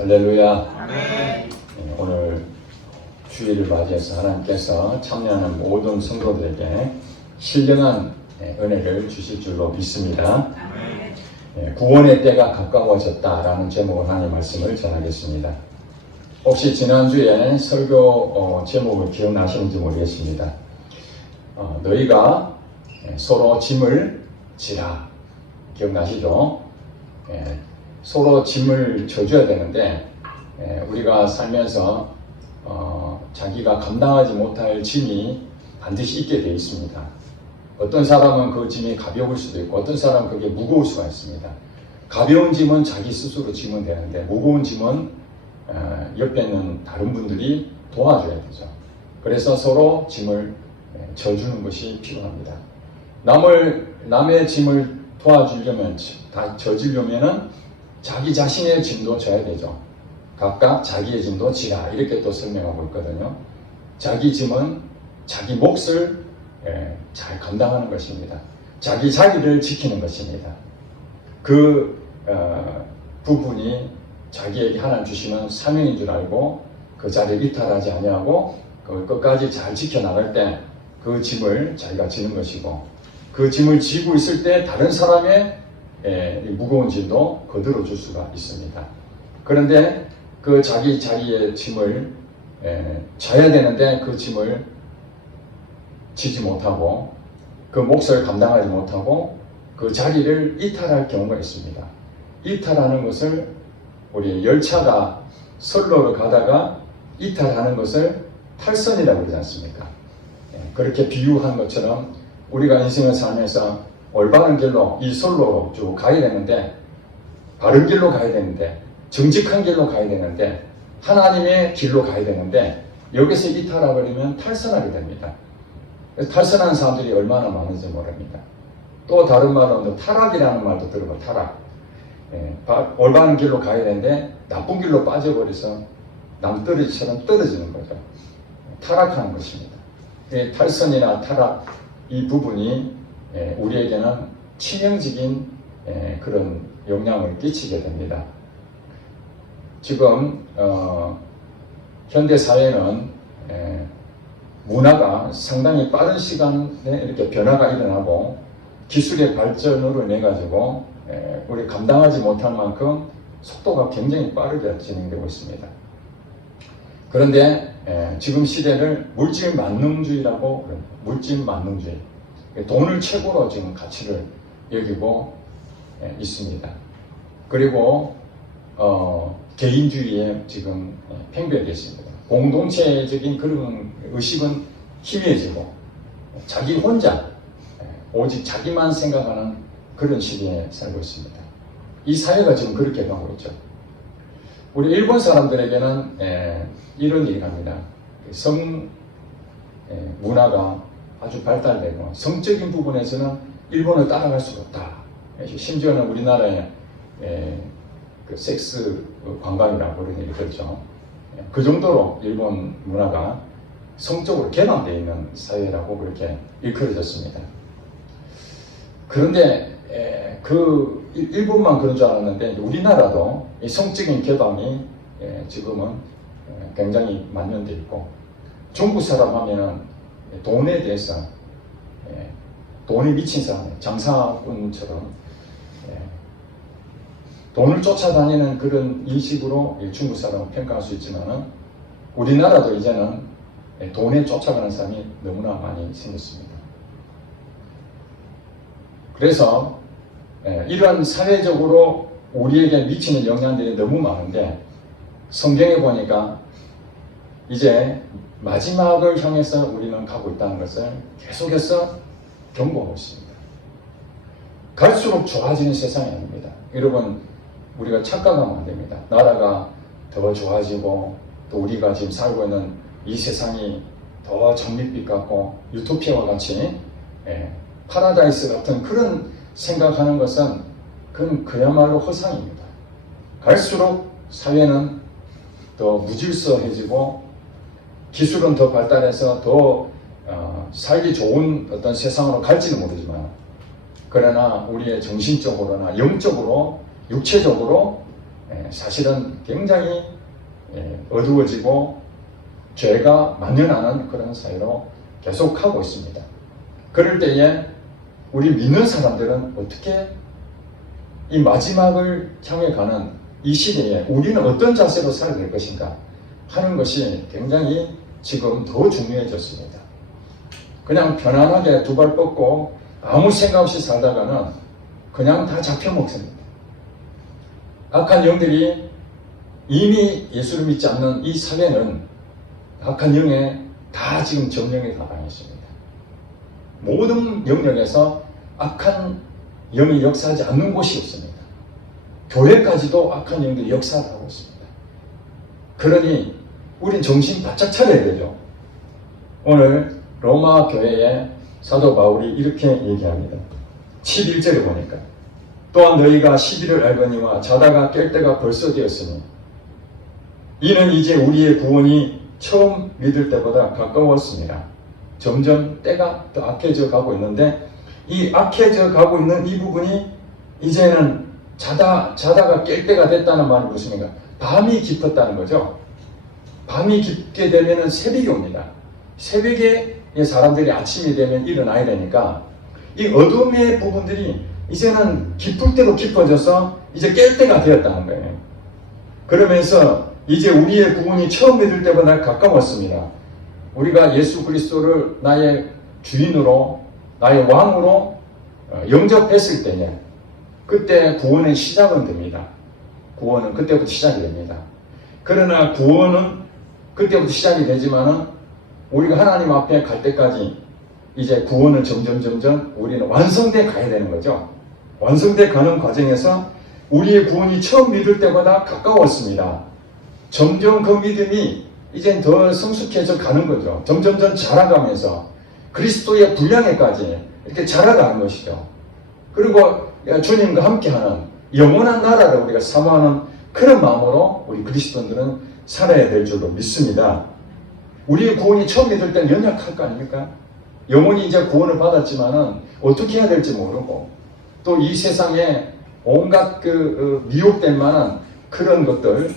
할렐루야. 아멘. 오늘 주일을 맞이해서 하나님께서 참여하는 모든 성도들에게 신령한 은혜를 주실 줄로 믿습니다. 구원의 때가 가까워졌다라는 제목으로 하나님의 말씀을 전하겠습니다. 혹시 지난주에 설교 제목을 기억나시는지 모르겠습니다. 너희가 서로 짐을 지라. 기억나시죠? 서로 짐을 져줘야 되는데 우리가 살면서 자기가 감당하지 못할 짐이 반드시 있게 되어 있습니다. 어떤 사람은 그 짐이 가벼울 수도 있고 어떤 사람은 그게 무거울 수가 있습니다. 가벼운 짐은 자기 스스로 지면 되는데 무거운 짐은 옆에 있는 다른 분들이 도와줘야 되죠. 그래서 서로 짐을 져주는 것이 필요합니다. 남의 짐을 도와주려면, 져주려면은 자기 자신의 짐도 져야 되죠. 각각 자기의 짐도 지라. 이렇게 또 설명하고 있거든요. 자기 짐은 자기 몫을 잘 감당하는 것입니다. 자기 자리를 지키는 것입니다. 그 부분이 자기에게 하나님 주시는 사명인 줄 알고 그 자리를 이탈하지 아니하고 그걸 끝까지 잘 지켜나갈 때 그 짐을 자기가 지는 것이고 그 짐을 지고 있을 때 다른 사람의 무거운 짐도 거들어 줄 수가 있습니다. 그런데 그 자기 자리의 짐을 져야 되는데 그 짐을 지지 못하고 그 몫을 감당하지 못하고 그 자리를 이탈할 경우가 있습니다. 이탈하는 것을 우리 열차가 선로를 가다가 이탈하는 것을 탈선이라고 그러지 않습니까? 그렇게 비유한 것처럼 우리가 인생을 살면서 올바른 길로 이 선로로 쭉 가야 되는데 바른 길로 가야 되는데 정직한 길로 가야 되는데 하나님의 길로 가야 되는데 여기서 이탈해버리면 탈선하게 됩니다. 탈선하는 사람들이 얼마나 많은지 모릅니다. 또 다른 말로 타락이라는 말도 들어봐. 타락. 올바른 길로 가야 되는데 나쁜 길로 빠져버려서 남떨어지처럼 떨어지는 거죠. 타락하는 것입니다. 탈선이나 타락 이 부분이 우리에게는 치명적인 그런 영향을 끼치게 됩니다. 지금 현대 사회는 문화가 상당히 빠른 시간에 이렇게 변화가 일어나고 기술의 발전으로 인해 가지고 우리 감당하지 못할 만큼 속도가 굉장히 빠르게 진행되고 있습니다. 그런데 지금 시대를 물질 만능주의라고 그럽니다. 물질 만능주의. 돈을 최고로 지금 가치를 여기고 있습니다. 그리고 개인주의에 지금 팽배되었습니다. 공동체적인 그런 의식은 희미해지고 자기 혼자 오직 자기만 생각하는 그런 시대에 살고 있습니다. 이 사회가 지금 그렇게 가고 있죠. 우리 일본 사람들에게는 이런 얘기를 합니다. 성 문화가 아주 발달되고 성적인 부분에서는 일본을 따라갈 수가 없다. 심지어는 우리나라의 그 섹스 관광이라고 그런 얘기 들었죠. 그 정도로 일본 문화가 성적으로 개방되어 있는 사회라고 그렇게 일컬어졌습니다. 그런데 그 일본만 그런 줄 알았는데 우리나라도 이 성적인 개방이 지금은 굉장히 만연되어 있고 중국 사람 하면은 돈에 대해서 돈에 미친 사람, 장사꾼처럼 돈을 쫓아다니는 그런 인식으로 중국 사람을 평가할 수 있지만은 우리나라도 이제는 돈에 쫓아가는 사람이 너무나 많이 생겼습니다. 그래서 이런 사회적으로 우리에게 미치는 영향들이 너무 많은데 성경에 보니까 이제 마지막을 향해서 우리는 가고 있다는 것을 계속해서 경고하고 있습니다. 갈수록 좋아지는 세상이 아닙니다. 여러분 우리가 착각하면 안 됩니다. 나라가 더 좋아지고 또 우리가 지금 살고 있는 이 세상이 더 장밋빛 같고 유토피아와 같이 파라다이스 같은 그런 생각하는 것은 그건 그야말로 허상입니다. 갈수록 사회는 더 무질서해지고 기술은 더 발달해서 더 살기 좋은 어떤 세상으로 갈지는 모르지만 그러나 우리의 정신적으로나 영적으로 육체적으로 사실은 굉장히 어두워지고 죄가 만연하는 그런 사회로 계속하고 있습니다. 그럴 때에 우리 믿는 사람들은 어떻게 이 마지막을 향해 가는 이 시대에 우리는 어떤 자세로 살아야 될 것인가 하는 것이 굉장히 지금 더 중요해졌습니다. 그냥 편안하게 두 발 뻗고 아무 생각 없이 살다가는 그냥 다 잡혀먹습니다. 악한 영들이 이미 예수를 믿지 않는 이 사회는 악한 영에 다 지금 점령에 가당했습니다. 모든 영역에서 악한 영이 역사하지 않는 곳이 없습니다. 교회까지도 악한 영들이 역사하고 있습니다. 그러니 우린 정신 바짝 차려야 되죠. 오늘 로마 교회의 사도 바울이 이렇게 얘기합니다. 11절에 보니까 또한 너희가 시비를 알거니와 자다가 깰 때가 벌써 되었으니 이는 이제 우리의 구원이 처음 믿을 때보다 가까웠습니다. 점점 때가 더 악해져 가고 있는데 이 악해져 가고 있는 이 부분이 이제는 자다가 깰 때가 됐다는 말이 무슨 말인가? 밤이 깊었다는 거죠. 밤이 깊게 되면 새벽이 옵니다. 새벽에 사람들이 아침이 되면 일어나야 되니까 이 어둠의 부분들이 이제는 깊을 대로 깊어져서 이제 깰 때가 되었다는 거예요. 그러면서 이제 우리의 구원이 처음 믿을 때보다 가까웠습니다. 우리가 예수 그리스도를 나의 주인으로 나의 왕으로 영접했을 때에 그때 구원의 시작은 됩니다. 구원은 그때부터 시작이 됩니다. 그러나 구원은 그때부터 시작이 되지만은 우리가 하나님 앞에 갈 때까지 이제 구원은 점점 우리는 완성돼 가야 되는 거죠. 완성돼 가는 과정에서 우리의 구원이 처음 믿을 때보다 가까웠습니다. 점점 그 믿음이 이제 더 성숙해져 가는 거죠. 점점 자라가면서 그리스도의 분량에까지 이렇게 자라가는 것이죠. 그리고 주님과 함께하는 영원한 나라를 우리가 사모하는 그런 마음으로 우리 그리스도인들은 살아야 될 줄로 믿습니다. 우리의 구원이 처음 믿을 때는 연약할 거 아닙니까? 영혼이 이제 구원을 받았지만은 어떻게 해야 될지 모르고 또 이 세상에 온갖 미혹될 만한 그런 것들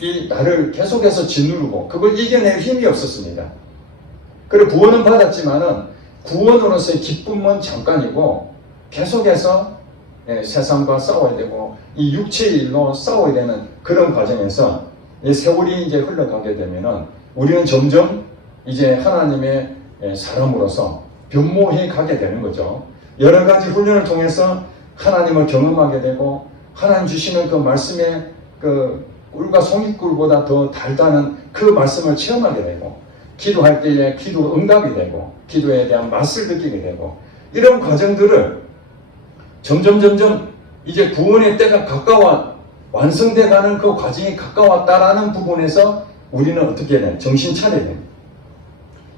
이 나를 계속해서 짓누르고 그걸 이겨낼 힘이 없었습니다. 그리고 구원은 받았지만은 구원으로서의 기쁨은 잠깐이고 계속해서 세상과 싸워야 되고 이 육체의 일로 싸워야 되는 그런 과정에서 이 세월이 이제 흘러가게 되면은 우리는 점점 이제 하나님의 사람으로서 변모해 가게 되는 거죠. 여러 가지 훈련을 통해서 하나님을 경험하게 되고 하나님 주시는 그 말씀의 그 꿀과 송이꿀보다 더 달다는 그 말씀을 체험하게 되고 기도할 때에 기도 응답이 되고 기도에 대한 맛을 느끼게 되고 이런 과정들을 점점 이제 구원의 때가 가까워 완성돼 가는 그 과정이 가까웠다라는 부분에서 우리는 어떻게 해야 돼? 정신 차려야 됩니다.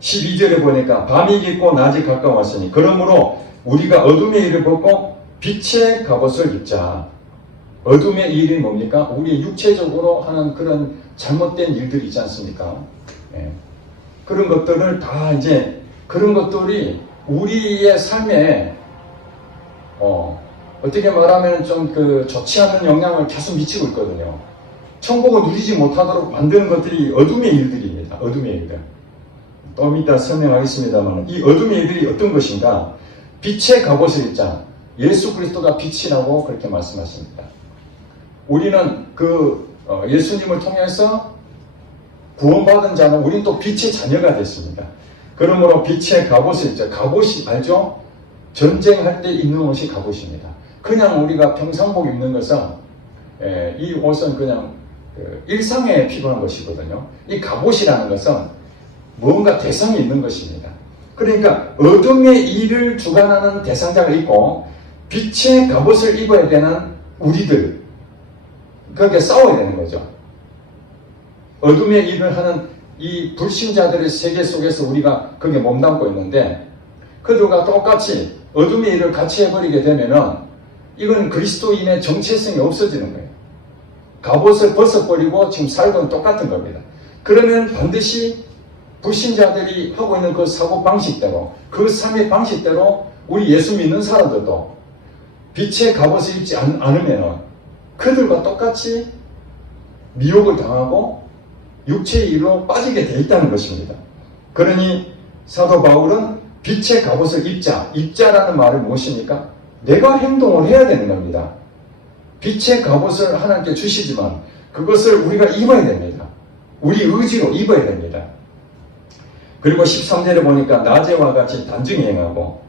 12절에 보니까 밤이 깊고 낮이 가까웠으니 그러므로 우리가 어둠의 일을 벗고 빛의 갑옷을 입자. 어둠의 일이 뭡니까? 우리 육체적으로 하는 그런 잘못된 일들이 있지 않습니까? 그런 것들을 다 이제 그런 것들이 우리의 삶에 어떻게 말하면 좀 좋지 않은 영향을 계속 미치고 있거든요. 천국을 누리지 못하도록 만드는 것들이 어둠의 일들입니다. 어둠의 일들. 좀 이따 설명하겠습니다만 이 어둠의 일들이 어떤 것인가? 빛의 갑옷을 입자. 예수 그리스도가 빛이라고 그렇게 말씀하십니다. 우리는 예수님을 통해서 구원받은 자는 우린 또 빛의 자녀가 됐습니다. 그러므로 빛의 갑옷을 입자. 갑옷이 알죠? 전쟁할 때 입는 옷이 갑옷입니다. 그냥 우리가 평상복 입는 것은 이 옷은 그냥 일상에 필요한 것이거든요. 이 갑옷이라는 것은 뭔가 대상이 있는 것입니다. 그러니까 어둠의 일을 주관하는 대상자가 있고 빛의 갑옷을 입어야 되는 우리들 그렇게 싸워야 되는 거죠. 어둠의 일을 하는 이 불신자들의 세계 속에서 우리가 거기에 몸담고 있는데 그들과 똑같이 어둠의 일을 같이 해버리게 되면은 이건 그리스도인의 정체성이 없어지는 거예요. 갑옷을 벗어버리고 지금 살고는 똑같은 겁니다. 그러면 반드시 불신자들이 하고 있는 그 사고 방식대로 그 삶의 방식대로 우리 예수 믿는 사람들도 빛의 갑옷을 입지 않으면 그들과 똑같이 미혹을 당하고 육체의 일로 빠지게 돼 있다는 것입니다. 그러니 사도 바울은 빛의 갑옷을 입자라는 말은 무엇입니까? 내가 행동을 해야 되는 겁니다. 빛의 갑옷을 하나님께 주시지만 그것을 우리가 입어야 됩니다. 우리 의지로 입어야 됩니다. 그리고 13절에 보니까 낮에와 같이 단정히 행하고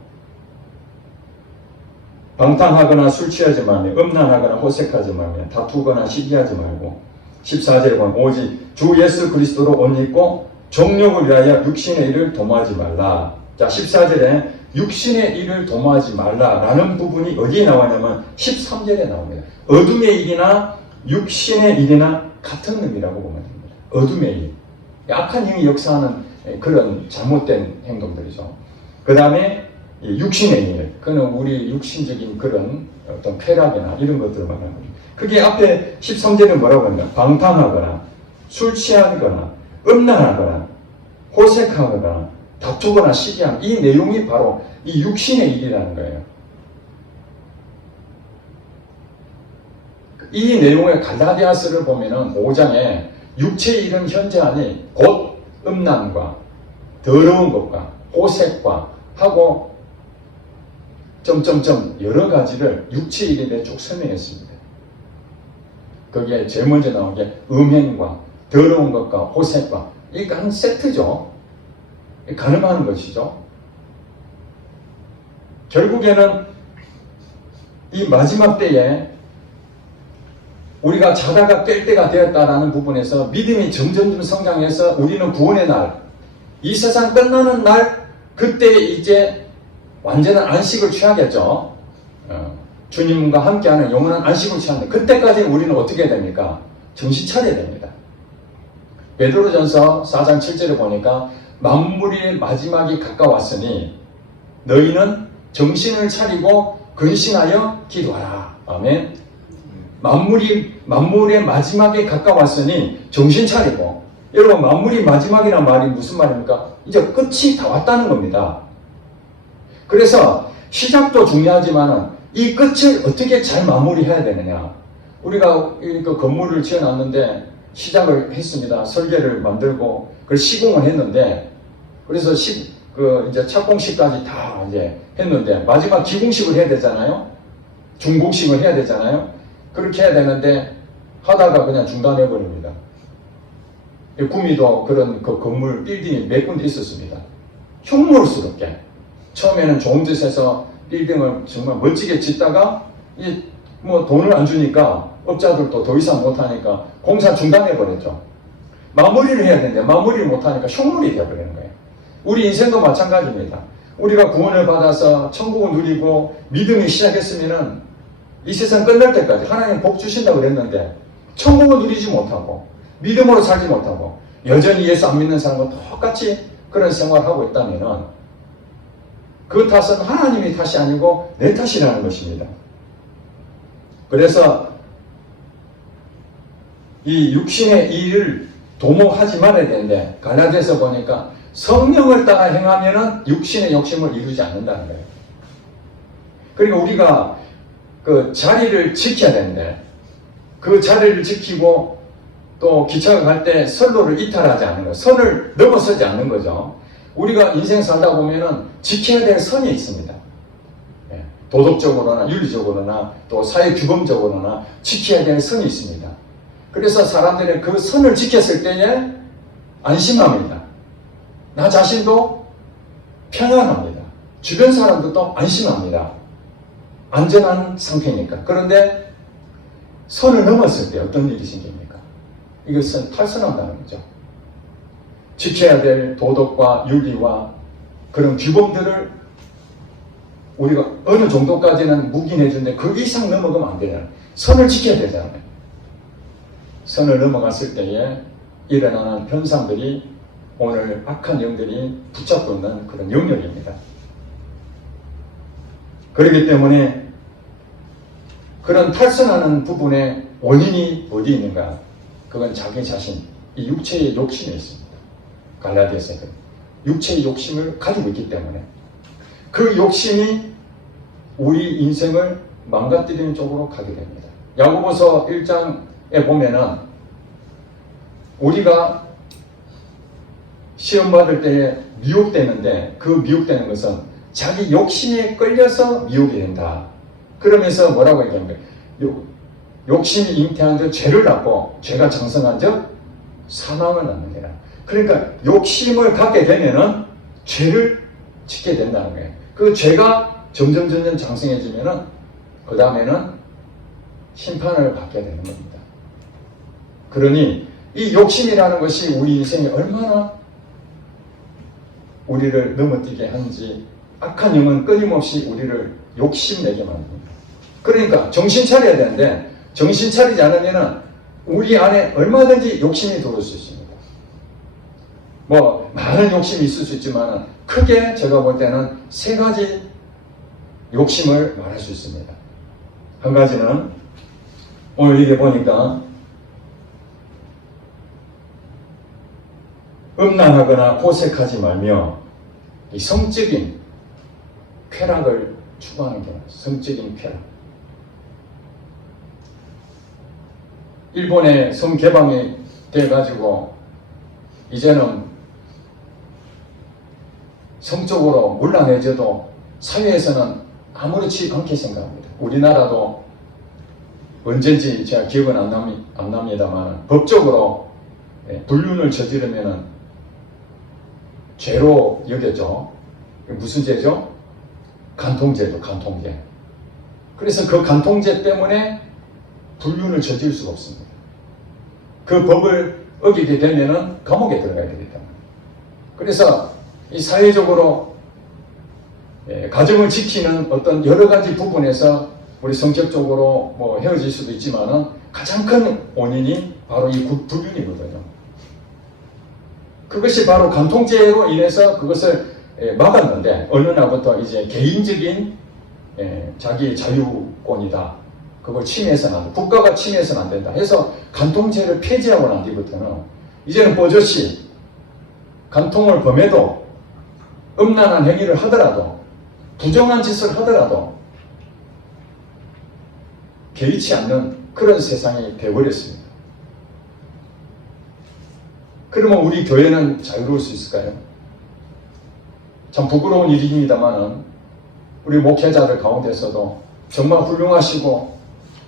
방탕하거나 술 취하지 말며 음란하거나 호색하지 말며 다투거나 시기하지 말고 14절에 보면 오직 주 예수 그리스도로 옷 입고 정욕을 위하여 육신의 일을 도모하지 말라. 자, 14절에 육신의 일을 도모하지 말라라는 부분이 어디에 나왔냐면 13절에 나옵니다. 어둠의 일이나 육신의 일이나 같은 의미라고 보면 됩니다. 어둠의 일. 악한 영이 역사하는 그런 잘못된 행동들이죠. 그 다음에 육신의 일. 그는 우리 육신적인 그런 어떤 쾌락이나 이런 것들을 말하는 거죠. 그게 앞에 13절에 뭐라고 하냐. 방탕하거나 술 취하거나 음란하거나 호색하거나 다투거나 시기하는 이 내용이 바로 이 육신의 일이라는 거예요. 이 내용의 갈라디아서를 보면은 5장에 육체의 일은 현재 아니 곧 음란과 더러운 것과 호색과 하고 점점점 여러 가지를 육체의 일에 대해 쭉 설명했습니다. 거기에 제일 먼저 나온 게 음행과 더러운 것과 호색과 이게 한 세트죠. 가늠하는 것이죠. 결국에는 이 마지막 때에 우리가 자다가 깰 때가 되었다라는 부분에서 믿음이 점점 성장해서 우리는 구원의 날, 이 세상 끝나는 날, 그때 이제 완전한 안식을 취하겠죠. 주님과 함께하는 영원한 안식을 취하는데 그때까지 우리는 어떻게 해야 됩니까? 정신 차려야 됩니다. 베드로전서 4장 7절에 보니까 만물의 마지막이 가까웠으니 너희는 정신을 차리고 근신하여 기도하라. 아멘. 만물의 마지막에 가까웠으니 정신 차리고. 여러분, 만물이 마지막이란 말이 무슨 말입니까? 이제 끝이 다 왔다는 겁니다. 그래서 시작도 중요하지만 이 끝을 어떻게 잘 마무리해야 되느냐. 우리가 그 건물을 지어놨는데 시작을 했습니다. 설계를 만들고 그걸 시공을 했는데 그래서 이제 착공식까지 다 이제 했는데 마지막 기공식을 해야 되잖아요. 중공식을 해야 되잖아요. 그렇게 해야 되는데 하다가 그냥 중단해 버립니다. 구미도 그런 그 건물 빌딩이 몇 군데 있었습니다. 흉물스럽게 처음에는 좋은 짓에서 빌딩을 정말 멋지게 짓다가 이제 뭐 돈을 안 주니까 업자들도 더 이상 못하니까 공사 중단해 버렸죠. 마무리를 해야 되는데 마무리를 못하니까 흉물이 되어버리는 거예요. 우리 인생도 마찬가지입니다. 우리가 구원을 받아서 천국을 누리고 믿음이 시작했으면은 이 세상 끝날 때까지 하나님 복 주신다고 그랬는데 천국을 누리지 못하고 믿음으로 살지 못하고 여전히 예수 안 믿는 사람과 똑같이 그런 생활하고 있다면은 그 탓은 하나님의 탓이 아니고 내 탓이라는 것입니다. 그래서 이 육신의 일을 도모하지 말아야 되는데 갈라디아서 보니까 성령을 따라 행하면은 육신의 욕심을 이루지 않는다는 거예요. 그러니까 우리가 그 자리를 지켜야 되는데 그 자리를 지키고 또 기차가 갈 때 선로를 이탈하지 않는 거예요. 선을 넘어서지 않는 거죠. 우리가 인생 살다 보면은 지켜야 될 선이 있습니다. 도덕적으로나 윤리적으로나 또 사회규범적으로나 지켜야 되는 선이 있습니다. 그래서 사람들은 그 선을 지켰을 때에 안심합니다. 나 자신도 평안합니다. 주변 사람들도 안심합니다. 안전한 상태니까. 그런데 선을 넘었을 때 어떤 일이 생깁니까? 이것은 탈선한다는 거죠. 지켜야 될 도덕과 윤리와 그런 규범들을 우리가 어느 정도까지는 묵인해 주는데 그 이상 넘어가면 안 되잖아요. 선을 지켜야 되잖아요. 선을 넘어갔을 때에 일어나는 현상들이 오늘 악한 영들이 붙잡고 있는 그런 영역입니다. 그렇기 때문에 그런 탈선하는 부분의 원인이 어디 있는가? 그건 자기 자신, 이 육체의 욕심에 있습니다. 갈라디아서는 육체의 욕심을 가지고 있기 때문에 그 욕심이 우리 인생을 망가뜨리는 쪽으로 가게 됩니다. 야고보서 1장에 보면은 우리가 시험 받을 때에 미혹되는데 그 미혹되는 것은 자기 욕심에 끌려서 미혹이 된다. 그러면서 뭐라고 얘기하는 거예요? 욕심이 잉태한 적 죄를 낳고 죄가 장성한 적 사망을 낳느니라. 그러니까 욕심을 갖게 되면은 죄를 짓게 된다는 거예요. 그 죄가 점점 장성해지면은 그 다음에는 심판을 받게 되는 겁니다. 그러니 이 욕심이라는 것이 우리 인생에 얼마나 우리를 넘어뜨게 하는지, 악한 영은 끊임없이 우리를 욕심내게 만듭니다. 그러니까 정신 차려야 되는데 정신 차리지 않으면 우리 안에 얼마든지 욕심이 들어올 수 있습니다. 뭐 많은 욕심이 있을 수 있지만 크게 제가 볼 때는 세 가지 욕심을 말할 수 있습니다. 한 가지는 오늘 이게 보니까 음란하거나 고색하지 말며 이 성적인 쾌락을 추구하는 게 성적인 쾌락. 일본의 성개방이 돼가지고 이제는 성적으로 물란해져도 사회에서는 아무렇지 않게 생각합니다. 우리나라도 언젠지 제가 기억은 안 납니다만 법적으로 불륜을 저지르면 죄로 여겨져. 무슨 죄죠? 간통죄죠. 간통죄. 그래서 그 간통죄 때문에 불륜을 저지를 수가 없습니다. 그 법을 어기게 되면 감옥에 들어가야 되겠다. 그래서 이 사회적으로 가정을 지키는 어떤 여러 가지 부분에서 우리 성격적으로 뭐 헤어질 수도 있지만은 가장 큰 원인이 바로 이 불륜이거든요. 그것이 바로 간통죄로 인해서 그것을 막았는데 어느 날부터 이제 개인적인 자기 자유권이다. 그걸 침해해서는 안 된다. 국가가 침해해서는 안 된다. 해서 간통죄를 폐지하고 난 뒤부터는 이제는 버젓이 간통을 범해도 음란한 행위를 하더라도 부정한 짓을 하더라도 개의치 않는 그런 세상이 되어버렸습니다. 그러면 우리 교회는 자유로울 수 있을까요? 참 부끄러운 일입니다만은 우리 목회자들 가운데서도 정말 훌륭하시고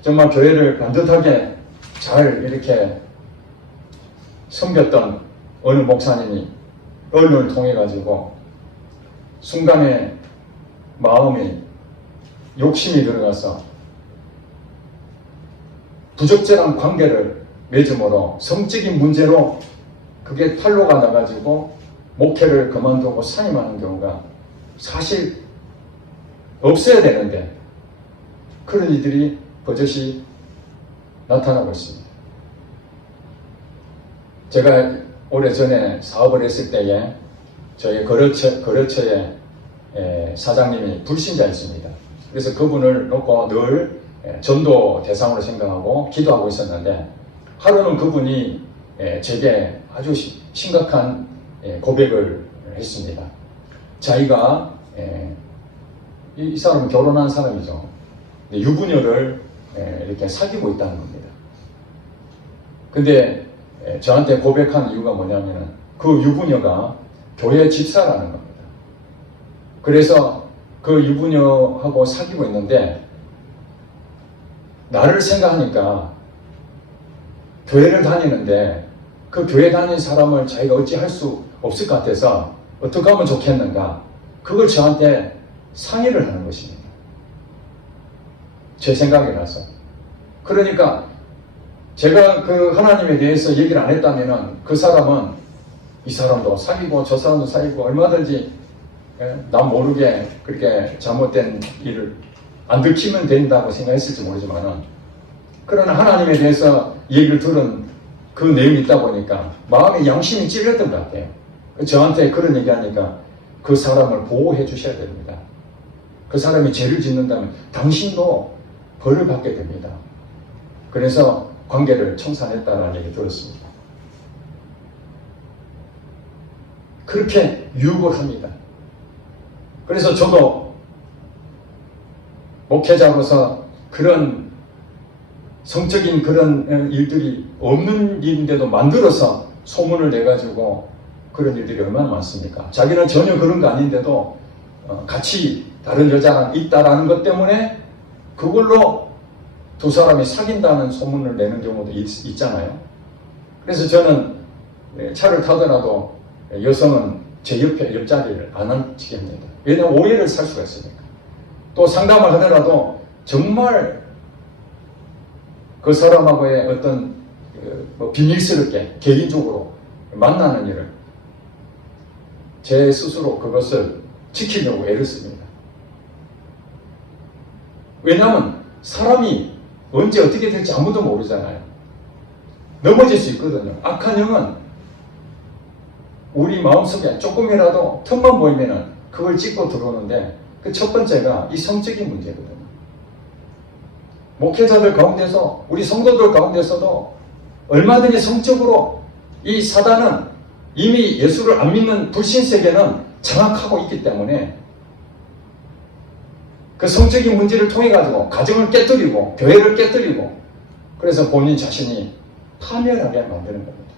정말 교회를 반듯하게 잘 이렇게 섬겼던 어느 목사님이 언론을 통해 가지고 순간에 마음에 욕심이 들어가서 부적절한 관계를 맺음으로 성적인 문제로 그게 탄로가 나가지고 목회를 그만두고 사임하는 경우가 사실 없어야 되는데 그런 이들이 버젓이 나타나고 있습니다. 제가 오래전에 사업을 했을 때에 저희 거래처의 사장님이 불신자였습니다. 그래서 그분을 놓고 늘 전도 대상으로 생각하고 기도하고 있었는데 하루는 그분이 제게 아주 심각한 고백을 했습니다. 자기가 이 사람은 결혼한 사람이죠. 유부녀를 이렇게 사귀고 있다는 겁니다. 근데 저한테 고백한 이유가 뭐냐면은 그 유부녀가 교회 집사라는 겁니다. 그래서 그 유부녀하고 사귀고 있는데 나를 생각하니까 교회를 다니는데 그 교회 다니는 사람을 자기가 어찌 할 수 없을 것 같아서 어떻게 하면 좋겠는가 그걸 저한테 상의를 하는 것입니다. 제 생각이라서. 그러니까 제가 그 하나님에 대해서 얘기를 안 했다면은 그 사람은 이 사람도 사귀고 저 사람도 사귀고 얼마든지 남 모르게 그렇게 잘못된 일을 안 들키면 된다고 생각했을지 모르지만은 그러나 하나님에 대해서 얘기를 들은 그 내용이 있다 보니까 마음에 양심이 찔렸던 것 같아요. 저한테 그런 얘기하니까 그 사람을 보호해 주셔야 됩니다. 그 사람이 죄를 짓는다면 당신도 벌을 받게 됩니다. 그래서 관계를 청산했다는 얘기 들었습니다. 그렇게 유혹을 합니다. 그래서 저도 목회자로서 그런 성적인 그런 일들이 없는 일인데도 만들어서 소문을 내가지고 그런 일들이 얼마나 많습니까? 자기는 전혀 그런 거 아닌데도 같이 다른 여자랑 있다라는 것 때문에 그걸로 두 사람이 사귄다는 소문을 내는 경우도 있잖아요. 그래서 저는 차를 타더라도 여성은 제 옆자리를 안 앉히게 합니다. 왜냐하면 오해를 살 수가 있으니까. 또 상담을 하더라도 정말 그 사람하고의 어떤 비밀스럽게 개인적으로 만나는 일을 제 스스로 그것을 지키려고 애를 씁니다. 왜냐하면 사람이 언제 어떻게 될지 아무도 모르잖아요. 넘어질 수 있거든요. 악한 영은 우리 마음속에 조금이라도 틈만 보이면 그걸 찍고 들어오는데 그 첫 번째가 이 성적인 문제거든요. 목회자들 가운데서 우리 성도들 가운데서도 얼마든지 성적으로 이 사단은 이미 예수를 안 믿는 불신세계는 장악하고 있기 때문에 그 성적인 문제를 통해 가지고 가정을 깨뜨리고 교회를 깨뜨리고 그래서 본인 자신이 파멸하게 만드는 겁니다.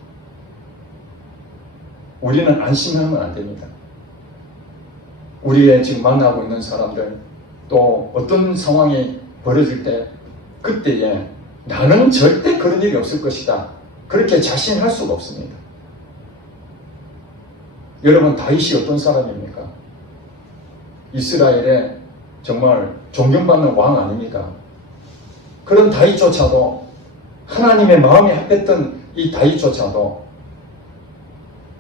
우리는 안심하면 안 됩니다. 우리의 지금 만나고 있는 사람들 또 어떤 상황이 벌어질 때 그때에 나는 절대 그런 일이 없을 것이다. 그렇게 자신할 수가 없습니다. 여러분 다윗이 어떤 사람입니까? 이스라엘의 정말 존경받는 왕 아닙니까? 그런 다윗조차도 하나님의 마음이 합했던 이 다윗조차도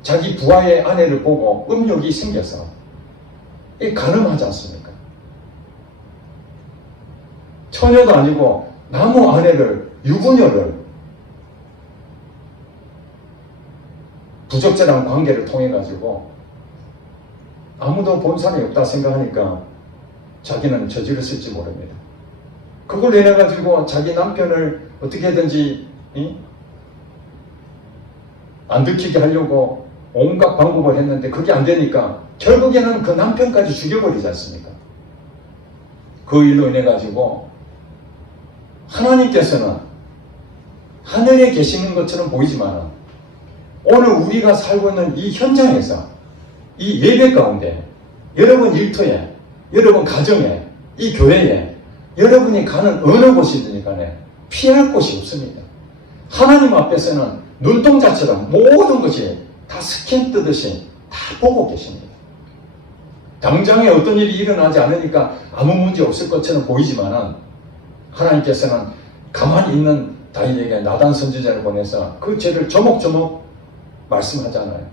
자기 부하의 아내를 보고 음욕이 생겨서 가늠하지 않습니까? 처녀도 아니고 나무 아내를 유부녀를 부적절한 관계를 통해 가지고 아무도 본 사람이 없다 생각하니까 자기는 저질렀을지 모릅니다. 그걸 인해 가지고 자기 남편을 어떻게든지 안 들키게 하려고 온갖 방법을 했는데 그게 안 되니까 결국에는 그 남편까지 죽여버리지 않습니까? 그 일로 인해 가지고 하나님께서는 하늘에 계시는 것처럼 보이지만 오늘 우리가 살고 있는 이 현장에서 이 예배 가운데 여러분 일터에 여러분 가정에 이 교회에 여러분이 가는 어느 곳이든 간에 피할 곳이 없습니다. 하나님 앞에서는 눈동자처럼 모든 것이 다 스캔 뜨듯이 다 보고 계십니다. 당장에 어떤 일이 일어나지 않으니까 아무 문제 없을 것처럼 보이지만은 하나님께서는 가만히 있는 다윗에게 나단 선지자를 보내서 그 죄를 조목조목 말씀하잖아요.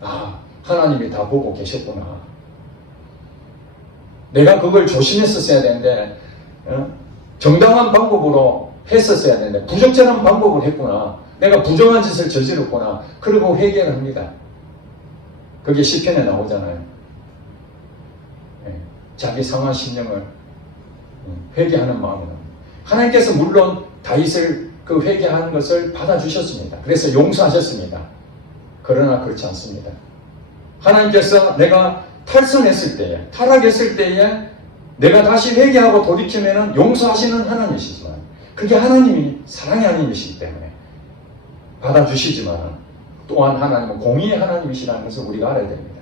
아, 하나님이 다 보고 계셨구나. 내가 그걸 조심했었어야 되는데 정당한 방법으로 했었어야 되는데 부적절한 방법을 했구나. 내가 부정한 짓을 저질렀구나. 그리고 회개를 합니다. 그게 시편에 나오잖아요. 자기 상한 심령을 회개하는 마음이 나옵니다. 하나님께서 물론 다윗을 그 회개하는 것을 받아주셨습니다. 그래서 용서하셨습니다. 그러나 그렇지 않습니다. 하나님께서 내가 탈선했을 때에, 타락했을 때에 내가 다시 회개하고 돌이키면 용서하시는 하나님이시지만 그게 하나님이 사랑의 하나님이시기 때문에 받아주시지만 또한 하나님은 공의의 하나님이시라는 것을 우리가 알아야 됩니다.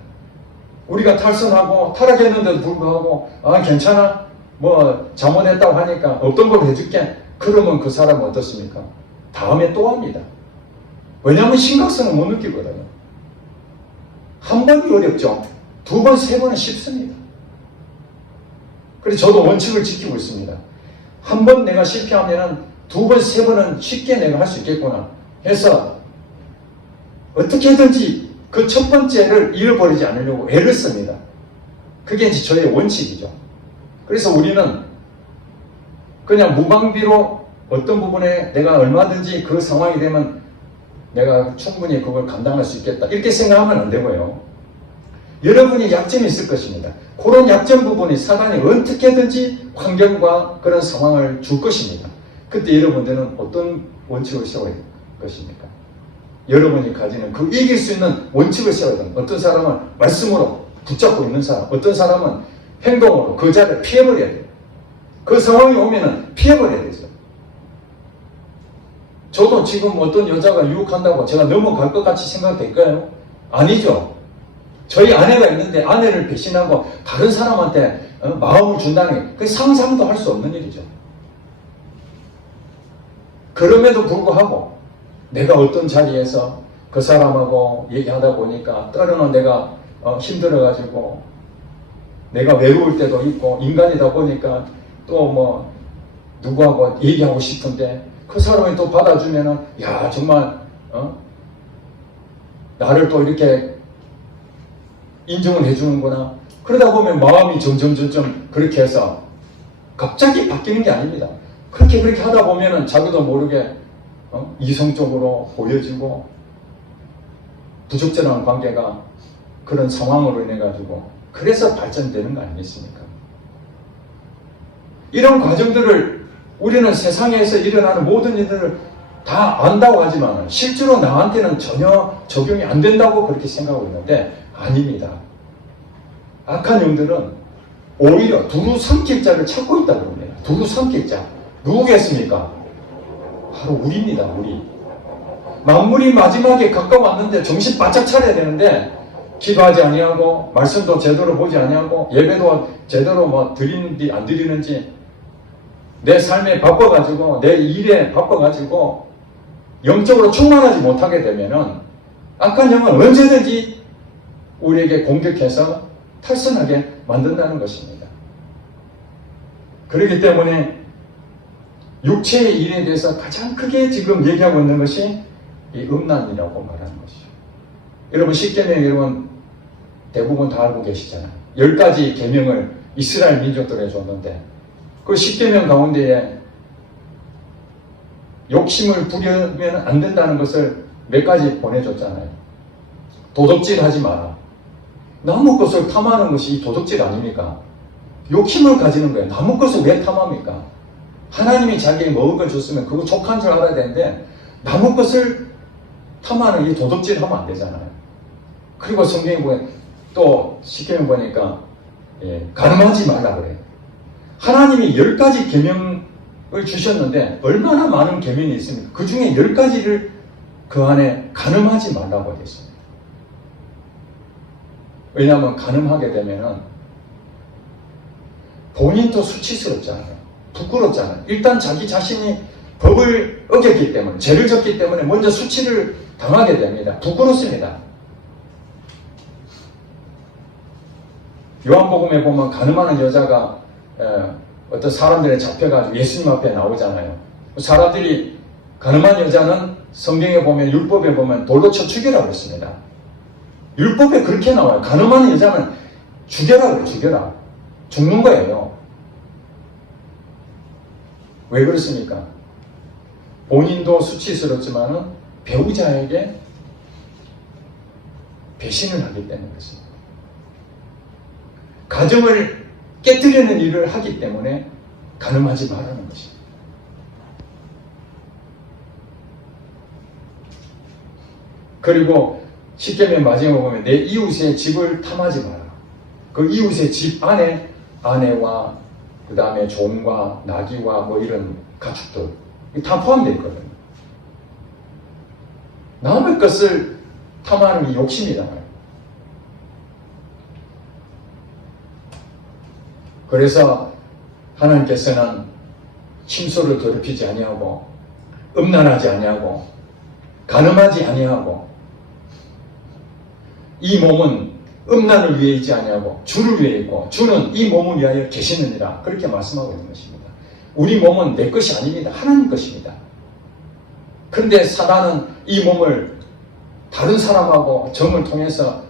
우리가 탈선하고 타락했는데도 불구하고 괜찮아? 뭐 잘못했다고 하니까 없던 걸 해줄게. 그러면 그 사람은 어떻습니까? 다음에 또 합니다. 왜냐하면 심각성을 못 느끼거든요. 한 번이 어렵죠. 두 번, 세 번은 쉽습니다. 그래서 저도 원칙을 지키고 있습니다. 한 번 내가 실패하면 두 번, 세 번은 쉽게 내가 할 수 있겠구나 해서 어떻게든지 그 첫 번째를 잃어버리지 않으려고 애를 씁니다. 그게 이제 저의 원칙이죠. 그래서 우리는 그냥 무방비로 어떤 부분에 내가 얼마든지 그 상황이 되면 내가 충분히 그걸 감당할 수 있겠다 이렇게 생각하면 안 되고요. 여러분이 약점이 있을 것입니다. 그런 약점 부분이 사단이 어떻게든지 환경과 그런 상황을 줄 것입니다. 그때 여러분들은 어떤 원칙을 세워야 할 것입니까? 여러분이 가지는 그 이길 수 있는 원칙을 세워야 됩니다. 어떤 사람은 말씀으로 붙잡고 있는 사람, 어떤 사람은 행동으로 그 자리를 피해버려야 돼요. 그 상황이 오면은 피해버려야 되죠. 저도 지금 어떤 여자가 유혹한다고 제가 넘어갈 것 같이 생각될까요? 아니죠. 저희 아내가 있는데 아내를 배신하고 다른 사람한테 마음을 준다는 게 상상도 할 수 없는 일이죠. 그럼에도 불구하고 내가 어떤 자리에서 그 사람하고 얘기하다 보니까 때로는 내가 힘들어가지고 내가 외로울 때도 있고 인간이다 보니까 또 뭐 누구하고 얘기하고 싶은데 그 사람이 또 받아주면은 야 정말 나를 또 이렇게 인정을 해주는구나. 그러다 보면 마음이 점점 그렇게 해서 갑자기 바뀌는 게 아닙니다. 그렇게 하다 보면은 자기도 모르게 이성적으로 보여지고 부적절한 관계가 그런 상황으로 인해 가지고 그래서 발전되는 거 아니겠습니까? 이런 과정들을 우리는 세상에서 일어나는 모든 일들을 다 안다고 하지만 실제로 나한테는 전혀 적용이 안 된다고 그렇게 생각하고 있는데 아닙니다. 악한 영들은 오히려 두루 삼킬 자를 찾고 있다고 합니다. 두루 삼킬 자. 누구겠습니까? 바로 우리입니다. 우리. 만물이 마지막에 가까웠는데 정신 바짝 차려야 되는데 기도하지 아니하고 말씀도 제대로 보지 아니하고 예배도 제대로 드리는지 안 드리는지 내 삶에 바빠가지고 내 일에 바빠가지고 영적으로 충만하지 못하게 되면은 악한 영은 언제든지 우리에게 공격해서 탈선하게 만든다는 것입니다. 그렇기 때문에 육체의 일에 대해서 가장 크게 지금 얘기하고 있는 것이 이 음란이라고 말하는 것이죠. 여러분 십계명 여러분 대부분 다 알고 계시잖아요. 10가지 계명을 이스라엘 민족들에게 줬는데 그 십계명 가운데에 욕심을 부리면 안 된다는 것을 몇 가지 보내줬잖아요. 도둑질 하지 마라. 남의 것을 탐하는 것이 도둑질 아닙니까? 욕심을 가지는 거예요. 남의 것을 왜 탐합니까? 하나님이 자기에게 먹을 걸 줬으면 그거 족한 줄 알아야 되는데 남의 것을 탐하는 이 도둑질 하면 안 되잖아요. 그리고 성경에 보면 또 십계명 보니까 가늠하지 말라 그래요. 하나님이 10가지 계명을 주셨는데 얼마나 많은 계명이 있습니까? 그 중에 10가지를 그 안에 가늠하지 말라고 되어 있습니다. 왜냐하면 가늠하게 되면은 본인도 수치스럽잖아요. 부끄럽잖아요. 일단 자기 자신이 법을 어겼기 때문에 죄를 졌기 때문에 먼저 수치를 당하게 됩니다. 부끄럽습니다. 요한복음에 보면 가늠하는 여자가 어떤 사람들에 잡혀가지고 예수님 앞에 나오잖아요. 사람들이 가늠한 여자는 성경에 보면 율법에 보면 돌로 쳐 죽여라고 했습니다. 율법에 그렇게 나와요. 가늠하는 여자는 죽여라 그래. 죽여라. 죽는 거예요. 왜 그렇습니까? 본인도 수치스럽지만은 배우자에게 배신을 하기 때문에 그렇습니다. 가정을 깨뜨리는 일을 하기 때문에 가늠하지 말라는 것입니다. 그리고 십계명 마지막에 보면 내 이웃의 집을 탐하지 마라. 그 이웃의 집 안에 아내와 그 다음에 종과 나귀와 이런 가축들 다 포함되어 있거든요. 남의 것을 탐하는 이 욕심이잖아요. 그래서 하나님께서는 침소를 더럽히지 아니하고 음란하지 아니하고 간음하지 아니하고 이 몸은 음란을 위해 있지 아니하고 주를 위해 있고 주는 이 몸을 위하여 계시느니라 그렇게 말씀하고 있는 것입니다. 우리 몸은 내 것이 아닙니다. 하나님 것입니다. 그런데 사단은 이 몸을 다른 사람하고 정을 통해서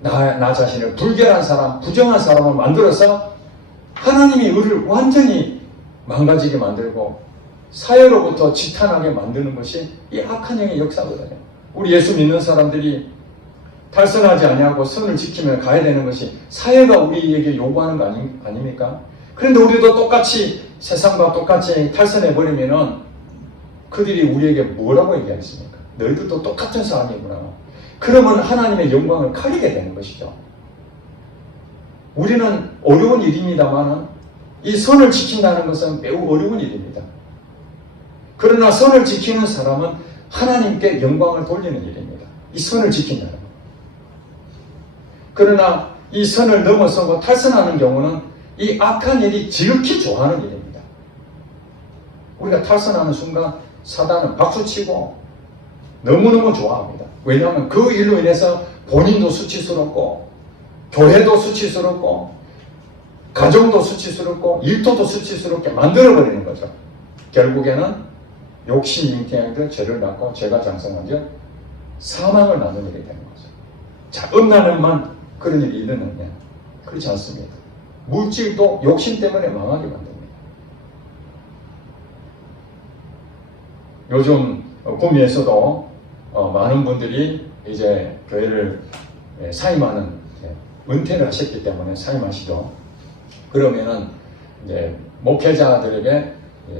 나 자신을 불결한 사람, 부정한 사람을 만들어서 하나님의 의를 완전히 망가지게 만들고 사회로부터 지탄하게 만드는 것이 이 악한 영의 역사거든요. 우리 예수 믿는 사람들이 탈선하지 아니하고 선을 지키며 가야 되는 것이 사회가 우리에게 요구하는 거 아닙니까? 그런데 우리도 똑같이 세상과 똑같이 탈선해버리면은 그들이 우리에게 뭐라고 얘기하겠습니까? 너희들도 똑같은 사람이구나. 그러면 하나님의 영광을 가리게 되는 것이죠. 우리는 어려운 일입니다만 이 선을 지킨다는 것은 매우 어려운 일입니다. 그러나 선을 지키는 사람은 하나님께 영광을 돌리는 일입니다. 이 선을 지킨다는 것. 그러나 이 선을 넘어서고 탈선하는 경우는 이 악한 일이 지극히 좋아하는 일입니다. 우리가 탈선하는 순간 사단은 박수치고 너무너무 좋아합니다. 왜냐하면 그 일로 인해서 본인도 수치스럽고 교회도 수치스럽고 가정도 수치스럽고 일터도 수치스럽게 만들어버리는 거죠. 결국에는 욕심 잉태하여 죄를 낳고 죄가 장성하여 사망을 낳는 일이 되는 거죠. 자, 음란은만 그런 일이 일어나냐? 그렇지 않습니다. 물질도 욕심 때문에 망하게 만듭니다. 요즘 구미에서도 많은 분들이 이제 교회를 사임하는, 은퇴를 하셨기 때문에 사임하시죠. 그러면은 이제 목회자들에게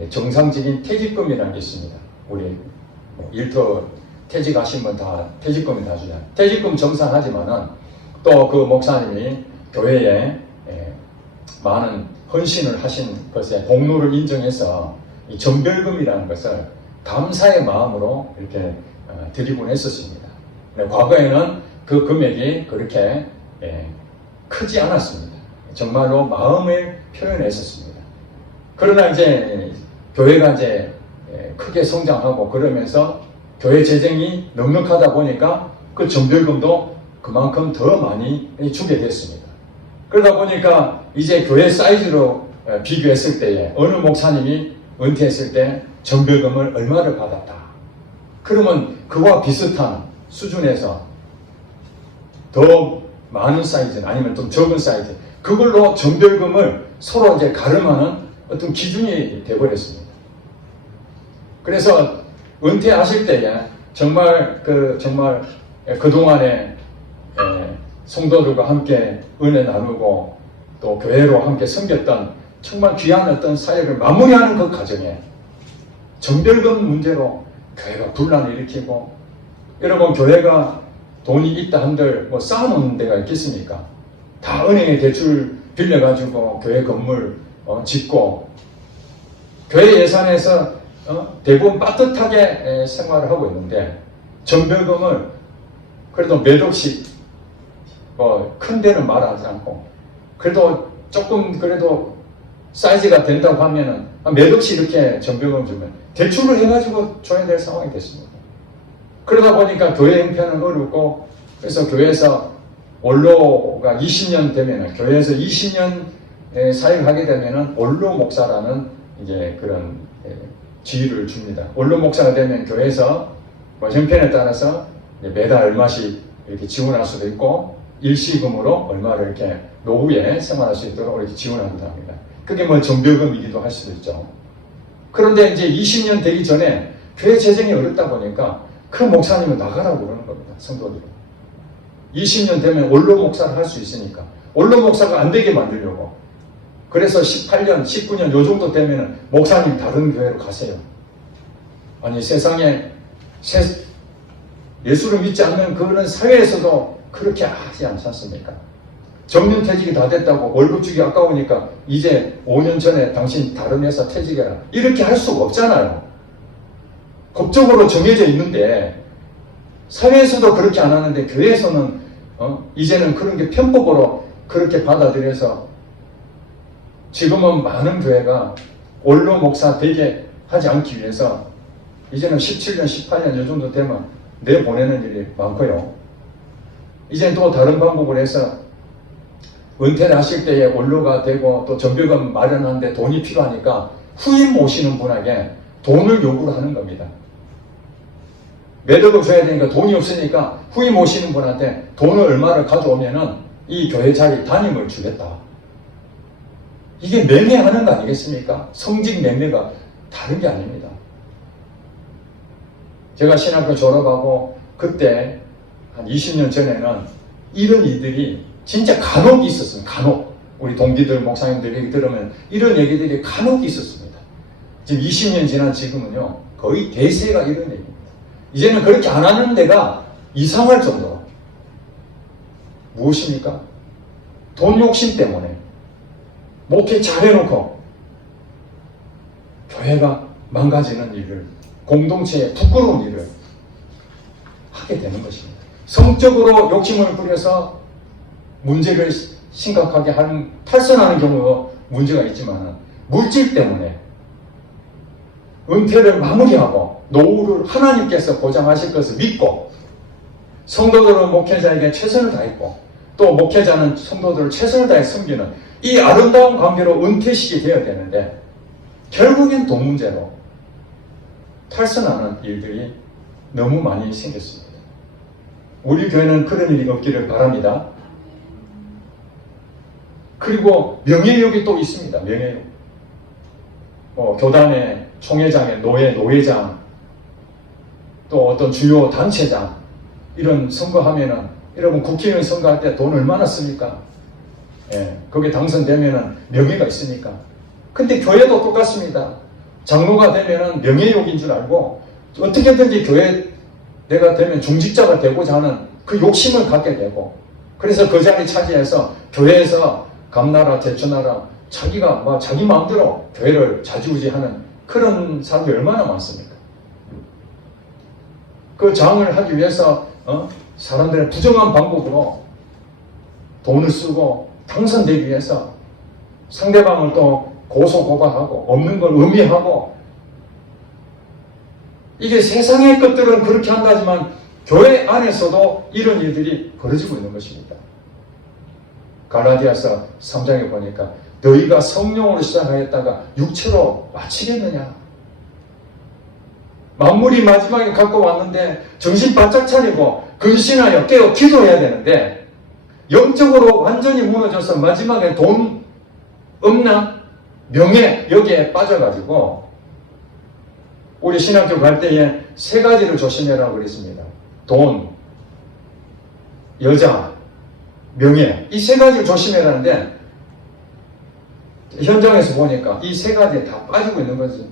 정상적인 퇴직금이라는 게 있습니다. 우리 일터 퇴직하시면 다 퇴직금이 다 주잖아요. 퇴직금 정산하지만은 또 그 목사님이 교회에 많은 헌신을 하신 것에 공로를 인정해서 이 전별금이라는 것을 감사의 마음으로 이렇게 드리곤 했었습니다. 과거에는 그 금액이 그렇게 크지 않았습니다. 정말로 마음을 표현했었습니다. 그러나 이제 교회가 이제 크게 성장하고 그러면서 교회 재정이 넉넉하다 보니까 그 전별금도 그만큼 더 많이 주게 됐습니다. 그러다 보니까 이제 교회 사이즈로 비교했을 때에 어느 목사님이 은퇴했을 때 전별금을 얼마를 받았다. 그러면 그와 비슷한 수준에서 더 많은 사이즈 아니면 좀 적은 사이즈 그걸로 전별금을 서로 이제 가름하는 어떤 기준이 되어버렸습니다. 그래서 은퇴하실 때에 정말 그동안에 성도들과 함께 은혜 나누고 또 교회로 함께 섬겼던 정말 귀한 어떤 사역을 마무리하는 그 과정에 전별금 문제로 교회가 분란을 일으키고 여러분 교회가 돈이 있다 한들 뭐 쌓아놓는 데가 있겠습니까? 다 은행에 대출 빌려가지고 교회 건물 짓고 교회 예산에서 대부분 빠듯하게 생활을 하고 있는데 전별금을 그래도 몇 억씩 큰 데는 말하지 않고 그래도 조금 그래도 사이즈가 된다고 하면은 몇 억씩 이렇게 전별금 주면 대출을 해가지고 줘야 될 상황이 됐습니다. 그러다 보니까 교회 형편은 어렵고 그래서 교회에서 원로가 20년 되면은 교회에서 20년 사역을 하게 되면은 원로 목사라는 이제 그런 지위를 줍니다. 원로 목사가 되면 교회에서 형편에 따라서 매달 얼마씩 이렇게 지원할 수도 있고 일시금으로 얼마를 이렇게 노후에 생활할 수 있도록 이렇게 지원하기도 합니다. 그게 전별금이기도 할 수도 있죠. 그런데 이제 20년 되기 전에 교회 재정이 어렵다 보니까 그 목사님은 나가라고 그러는 겁니다. 성도들이. 20년 되면 원로 목사를 할 수 있으니까 원로 목사가 안 되게 만들려고 그래서 18년, 19년 요 정도 되면 목사님 다른 교회로 가세요. 아니 세상에 예수를 믿지 않는 그런 사회에서도 그렇게 하지 않지 않습니까? 정년퇴직이 다 됐다고 월급 주기 아까우니까 이제 5년 전에 당신 다른 회사 퇴직해라 이렇게 할 수가 없잖아요. 법적으로 정해져 있는데 사회에서도 그렇게 안 하는데 교회에서는 이제는 그런 게 편법으로 그렇게 받아들여서 지금은 많은 교회가 원로 목사 되게 하지 않기 위해서 이제는 17년, 18년 이 정도 되면 내보내는 일이 많고요. 이제는 또 다른 방법을 해서 은퇴를 하실 때에 원로가 되고 또 전별금 마련하는데 돈이 필요하니까 후임 모시는 분에게 돈을 요구를 하는 겁니다. 매덕을 줘야 되니까 돈이 없으니까 후임 모시는 분한테 돈을 얼마를 가져오면은 이 교회 자리 담임을 주겠다. 이게 매매하는 거 아니겠습니까? 성직 매매가 다른 게 아닙니다. 제가 신학교 졸업하고 그때 한 20년 전에는 이런 이들이 진짜 간혹 있었습니다. 간혹. 우리 동기들, 목사님들 얘기 들으면 이런 얘기들이 간혹 있었습니다. 지금 20년 지난 지금은요, 거의 대세가 이런 얘기입니다. 이제는 그렇게 안 하는 데가 이상할 정도로. 무엇입니까? 돈 욕심 때문에 목회 잘해놓고 교회가 망가지는 일을, 공동체에 부끄러운 일을 하게 되는 것입니다. 성적으로 욕심을 부려서 문제를 심각하게 하는, 탈선하는 경우가 문제가 있지만 물질 때문에 은퇴를 마무리하고 노후를 하나님께서 보장하실 것을 믿고 성도들은 목회자에게 최선을 다했고 또 목회자는 성도들을 최선을 다해 섬기는 이 아름다운 관계로 은퇴식이 되어야 되는데 결국엔 돈 문제로 탈선하는 일들이 너무 많이 생겼습니다. 우리 교회는 그런 일이 없기를 바랍니다. 그리고 명예욕이 또 있습니다. 명예욕. 교단의 총회장의 노회장, 또 어떤 주요 단체장, 이런 선거하면은, 여러분 국회의원 선거할 때 돈 얼마나 씁니까? 예, 거기에 당선되면은 명예가 있으니까. 근데 교회도 똑같습니다. 장로가 되면은 명예욕인 줄 알고, 어떻게든지 교회 내가 되면 중직자가 되고자 하는 그 욕심을 갖게 되고, 그래서 그 자리 차지해서 교회에서 감나라, 제천나라, 자기가 자기 마음대로 교회를 좌지우지하는 그런 사람들이 얼마나 많습니까? 그 장을 하기 위해서 사람들의 부정한 방법으로 돈을 쓰고 당선되기 위해서 상대방을 또 고소고발하고 없는 걸 의미하고, 이게 세상의 것들은 그렇게 한다지만 교회 안에서도 이런 일들이 벌어지고 있는 것입니다. 갈라디아서 3장에 보니까 너희가 성령으로 시작하였다가 육체로 마치겠느냐. 만물이 마지막에 갖고 왔는데 정신 바짝 차리고 근신하여 깨어 기도해야 되는데 영적으로 완전히 무너져서 마지막에 돈, 음란, 명예 여기에 빠져가지고, 우리 신학교 갈 때에 3가지를 조심해라고 그랬습니다. 돈, 여자, 명예, 이 3가지를 조심해라는데 현장에서 보니까 이 3가지에 다 빠지고 있는 것은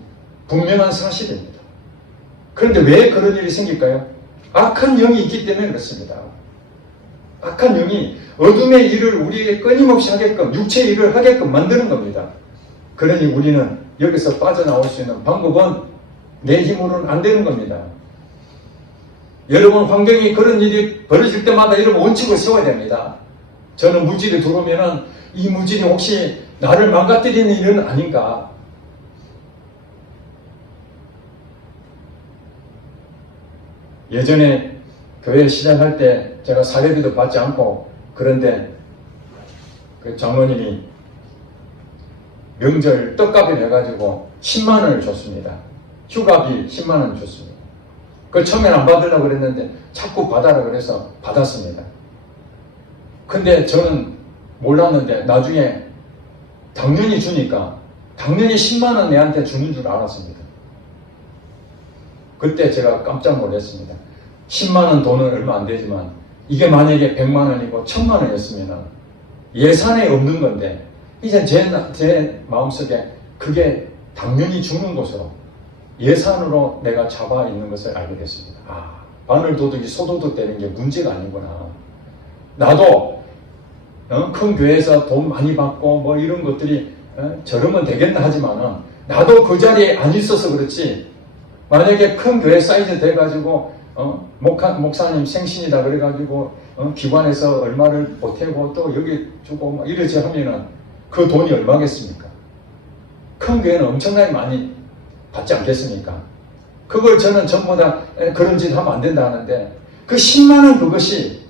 분명한 사실입니다. 그런데 왜 그런 일이 생길까요? 악한 영이 있기 때문에 그렇습니다. 악한 영이 어둠의 일을 우리에게 끊임없이 하게끔, 육체의 일을 하게끔 만드는 겁니다. 그러니 우리는 여기서 빠져나올 수 있는 방법은 내 힘으로는 안 되는 겁니다. 여러분 환경이 그런 일이 벌어질 때마다 여러분 원칙을 세워야 됩니다. 저는 물질이 들어오면은 이 물질이 혹시 나를 망가뜨리는 일은 아닌가. 예전에 교회 시작할 때 제가 사례비도 받지 않고, 그런데 그 장로님이 명절 떡값을 해가지고 10만 원을 줬습니다. 휴가비 10만 원 줬습니다. 그걸 처음에는 안 받으려고 그랬는데 자꾸 받아라 그래서 받았습니다. 근데 저는 몰랐는데 나중에 당연히 주니까 당연히 10만 원 내한테 주는 줄 알았습니다. 그때 제가 깜짝 놀랐습니다. 10만 원 돈은 얼마 안 되지만 이게 만약에 100만 원이고 1000만 원이었으면 예산에 없는 건데 이제 제 마음속에 그게 당연히 주는 것으로 예산으로 내가 잡아 있는 것을 알게 됐습니다. 바늘도둑이 소도둑 되는 게 문제가 아니구나. 나도 큰 교회에서 돈 많이 받고 뭐 이런 것들이 저러면 되겠나 하지만은 나도 그 자리에 안 있어서 그렇지, 만약에 큰 교회 사이즈 돼가지고 목사님 생신이다 그래가지고 기관에서 얼마를 보태고 또 여기 주고 막 이러지 하면은 그 돈이 얼마겠습니까? 큰 교회는 엄청나게 많이 받지 않겠습니까? 그걸 저는 전부 다 그런 짓 하면 안 된다 하는데, 그 10만 원 그것이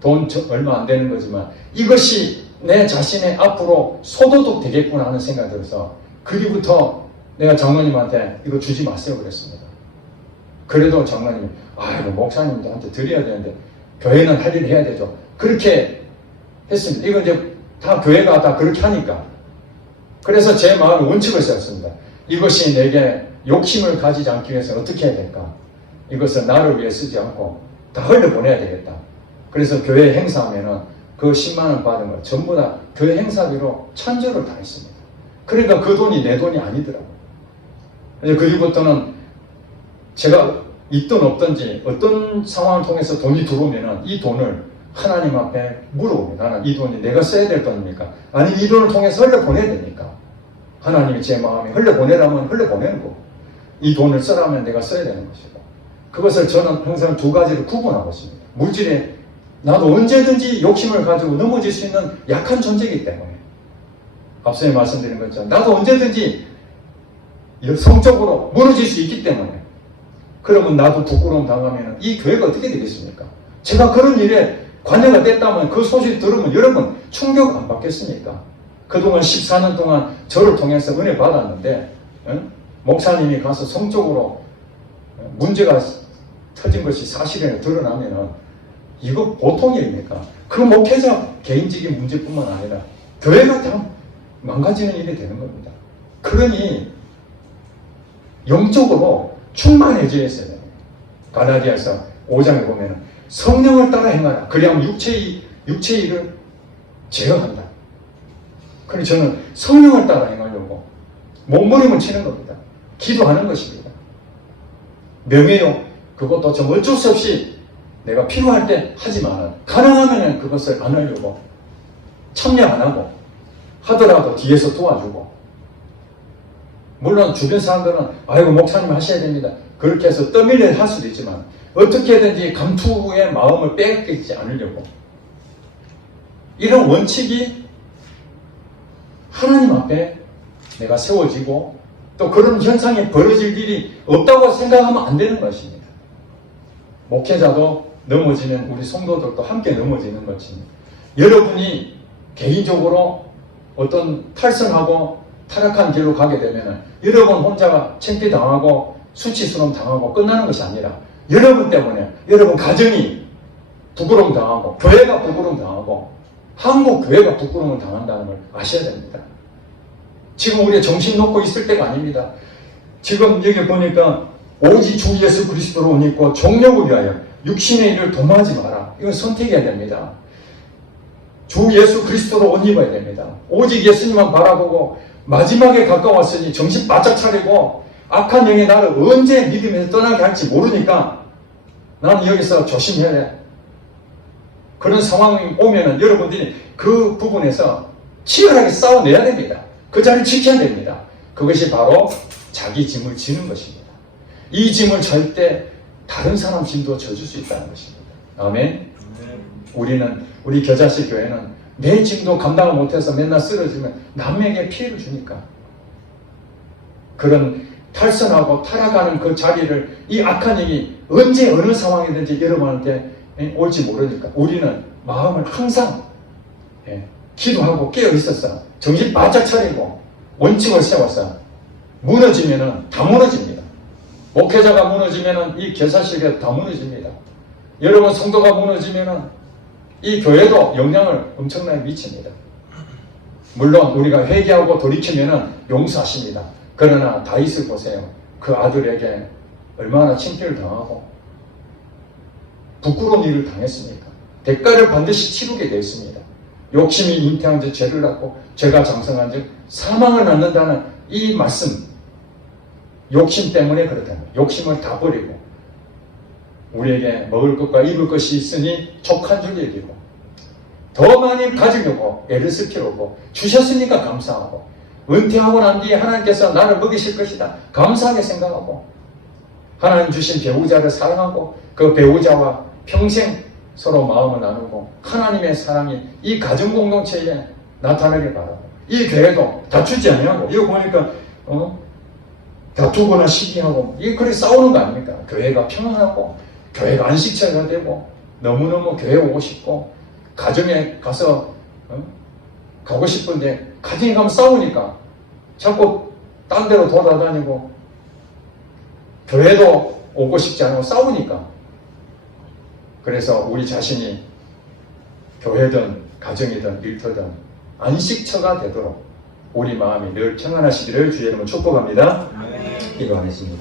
돈 얼마 안 되는 거지만 이것이 내 자신의 앞으로 소도둑 되겠구나 하는 생각이 들어서 그리부터 내가 장로님한테 이거 주지 마세요 그랬습니다. 그래도 장로님이 이거 목사님한테 드려야 되는데 교회는 할 일을 해야 되죠. 그렇게 했습니다. 이거 이제 다 교회가 다 그렇게 하니까. 그래서 제 마음에 원칙을 세웠습니다. 이것이 내게 욕심을 가지지 않기 위해서 어떻게 해야 될까? 이것은 나를 위해 쓰지 않고 다 흘려보내야 되겠다. 그래서 교회 행사하면은 그 10만 원 받은 걸 전부 다 교회 행사비로 찬조를 다 했습니다. 그러니까 그 돈이 내 돈이 아니더라고요. 그리고부터는 제가 있든 없든지 어떤 상황을 통해서 돈이 들어오면은 이 돈을 하나님 앞에 물어봅니다. 나는 이 돈이 내가 써야 될 돈입니까? 아니면 이 돈을 통해서 흘려보내야 됩니까? 하나님이 제 마음에 흘려보내라면 흘려보내는 거. 이 돈을 쓰라면 내가 써야 되는 것이고, 그것을 저는 항상 두 가지로 구분하고 있습니다. 물질에 나도 언제든지 욕심을 가지고 넘어질 수 있는 약한 존재이기 때문에, 앞서 말씀드린 것처럼 나도 언제든지 성적으로 무너질 수 있기 때문에, 그러면 나도 부끄러움 당하면 이 교회가 어떻게 되겠습니까? 제가 그런 일에 관여가 됐다면 그 소식 들으면 여러분 충격 안 받겠습니까? 그동안 14년 동안 저를 통해서 은혜 받았는데, 목사님이 가서 성적으로 문제가 터진 것이 사실에 드러나면 이거 보통 일입니까? 그 목회자 개인적인 문제뿐만 아니라 교회가 다 망가지는 일이 되는 겁니다. 그러니 영적으로 충만해져야 했어요. 갈라디아서 5장에 보면 성령을 따라 행하라. 그래야만 육체의 일을 제어한다. 그래서 저는 성령을 따라 행하려고 몸부림을 치는 겁니다. 기도하는 것입니다. 명예요. 그것도 좀 어쩔 수 없이 내가 필요할 때 하지만 가능하면 그것을 안 하려고, 참여 안 하고, 하더라도 뒤에서 도와주고, 물론 주변 사람들은 아이고 목사님 하셔야 됩니다. 그렇게 해서 떠밀려 할 수도 있지만 어떻게든지 감투의 마음을 뺏기지 않으려고, 이런 원칙이 하나님 앞에 내가 세워지고 또 그런 현상이 벌어질 일이 없다고 생각하면 안 되는 것입니다. 목회자도 넘어지는, 우리 성도들도 함께 넘어지는 것입니다. 여러분이 개인적으로 어떤 탈선하고 타락한 길로 가게 되면 여러분 혼자가 창피당하고 수치스러움 당하고 끝나는 것이 아니라 여러분 때문에 여러분 가정이 부끄러움 당하고 교회가 부끄러움 당하고 한국 교회가 부끄러움을 당한다는 걸 아셔야 됩니다. 지금 우리가 정신 놓고 있을 때가 아닙니다. 지금 여기 보니까 오직 주 예수 그리스도로 옷 입고 종력을 위하여 육신의 일을 도모하지 마라. 이건 선택해야 됩니다. 주 예수 그리스도로 옷 입어야 됩니다. 오직 예수님만 바라보고 마지막에 가까웠으니 정신 바짝 차리고 악한 영이 나를 언제 믿음에서 떠나게 할지 모르니까 나는 여기서 조심해야 돼. 그런 상황이 오면은 여러분들이 그 부분에서 치열하게 싸워내야 됩니다. 그 자리를 지켜야 됩니다. 그것이 바로 자기 짐을 지는 것입니다. 이 짐을 질 때 다른 사람 짐도 져줄 수 있다는 것입니다. 아멘. 우리 겨자씨 교회는 내 짐도 감당을 못해서 맨날 쓰러지면 남에게 피해를 주니까, 그런 탈선하고 타락하는 그 자리를 이 악한 영이 언제 어느 상황이든지 여러분한테 올지 모르니까 우리는 마음을 항상 기도하고 깨어 있어서 정신 바짝 차리고 원칙을 세워서 무너지면은 다 무너집니다. 목회자가 무너지면은 이 겨자씨가 다 무너집니다. 여러분 성도가 무너지면은 이 교회도 영향을 엄청나게 미칩니다. 물론 우리가 회개하고 돌이키면은 용서하십니다. 그러나 다윗을 보세요. 그 아들에게 얼마나 침패를 당하고 부끄러운 일을 당했습니까? 대가를 반드시 치르게 되었습니다. 욕심이 잉태한 즉 죄를 낳고 죄가 장성한 즉 사망을 낳는다는 이 말씀, 욕심 때문에 그렇다는 거예요. 욕심을 다 버리고 우리에게 먹을 것과 입을 것이 있으니 족한 줄 여기고 더 많이 가지려고 애를 쓸 필요 없고 주셨으니까 감사하고 은퇴하고 난 뒤에 하나님께서 나를 먹이실 것이다 감사하게 생각하고 하나님 주신 배우자를 사랑하고 그 배우자와 평생 서로 마음을 나누고 하나님의 사랑이 이 가정 공동체에 나타나길 바라고 이 교회도 다투지 아니하고 이거 보니까 다투거나 시기하고 이게 그렇게 싸우는 거 아닙니까? 교회가 평안하고 교회가 안식처가 되고 너무너무 교회 오고 싶고 가정에 가서 가고 싶은데 가정에 가면 싸우니까 자꾸 딴 데로 돌아다니고 교회도 오고 싶지 않고 싸우니까 그래서 우리 자신이 교회든 가정이든 일터든 안식처가 되도록 우리 마음이 늘 평안하시기를 주의 이름으로 축복합니다. 기도하겠습니다.